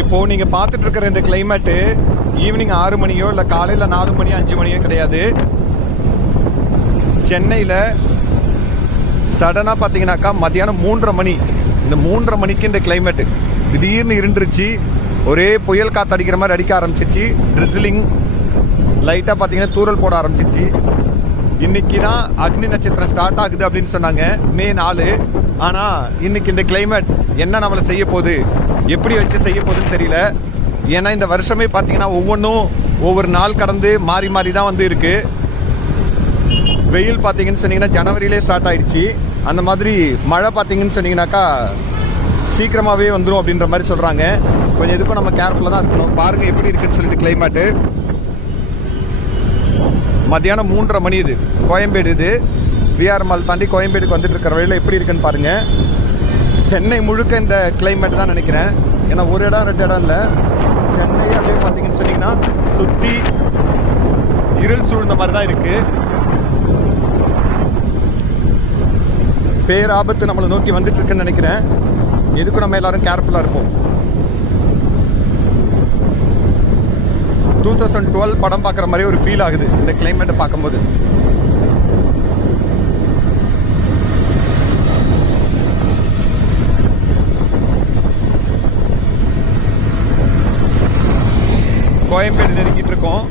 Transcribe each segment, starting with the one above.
இப்போ நீங்க பார்த்துட்டு இருக்கிற இந்த கிளைமேட்டு ஈவினிங் 6 மணியோ இல்லை காலையில் 4 மணி 5 மணியோ கிடையாது. சென்னையில் சடனாக பார்த்தீங்கன்னாக்கா மதியானம் 3:30 மணி. இந்த 3:30 மணிக்கு இந்த கிளைமேட்டு திடீர்னு இருண்டுருச்சு. ஒரே புயல் காற்று அடிக்கிற மாதிரி அடிக்க ஆரம்பிச்சிச்சு. ட்ரிசிலிங் லைட்டாக பார்த்தீங்கன்னா தூரல் போட ஆரம்பிச்சிச்சு. இன்னைக்கு தான் அக்னி நட்சத்திரம் ஸ்டார்ட் ஆகுது அப்படின்னு சொன்னாங்க, மே 4. ஆனால் இன்னைக்கு இந்த கிளைமேட் என்ன நம்மளை செய்ய போகுது, எப்படி வச்சு செய்ய போகுதுன்னு தெரியல. ஏன்னா இந்த வருஷமே பார்த்தீங்கன்னா ஒவ்வொன்றும் ஒவ்வொரு நாள் கடந்து மாறி மாறி தான் வந்து இருக்கு. வெயில் பார்த்தீங்கன்னு சொன்னீங்கன்னா ஜனவரியிலே ஸ்டார்ட் ஆயிடுச்சு. அந்த மாதிரி மழை பார்த்தீங்கன்னு சொன்னீங்கன்னாக்கா சீக்கிரமாகவே வந்துடும் அப்படின்ற மாதிரி சொல்கிறாங்க. கொஞ்சம் எதுக்கும் நம்ம கேர்ஃபுல்லாக தான் இருக்கணும். பாருங்கள் எப்படி இருக்குன்னு சொல்லிட்டு கிளைமேட்டு. மத்தியானம் 3:30 மணி. இது கோயம்பேடு. இது விஆர் மால் தாண்டி கோயம்பேடுக்கு வந்துட்டு இருக்கிற வழியில் எப்படி இருக்குன்னு பாருங்கள். சென்னை முழுக்க இந்த கிளைமேட் தான் நினைக்கிறேன். ஏன்னா ஒரு இடம் 2 இடம் இல்லை, சென்னையே அப்படியே பார்த்தீங்கன்னு சொன்னீங்கன்னா சுற்றி இருள் சூழ்ந்த மாதிரி தான் இருக்குது. பேராபத்து நம்மளை நோக்கி வந்துட்டு இருக்குன்னு நினைக்கிறேன். எதுக்கும் நம்ம எல்லாரும் கேர்ஃபுல்லாக இருப்போம். 2012 படம் பார்க்குற மாதிரி ஒரு ஃபீல் ஆகுது இந்த கிளைமேட்டை பார்க்கும்போது. கோயம்பேடு நெருங்கிட்டு இருக்கோம்.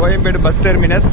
Koyambedu bus terminus.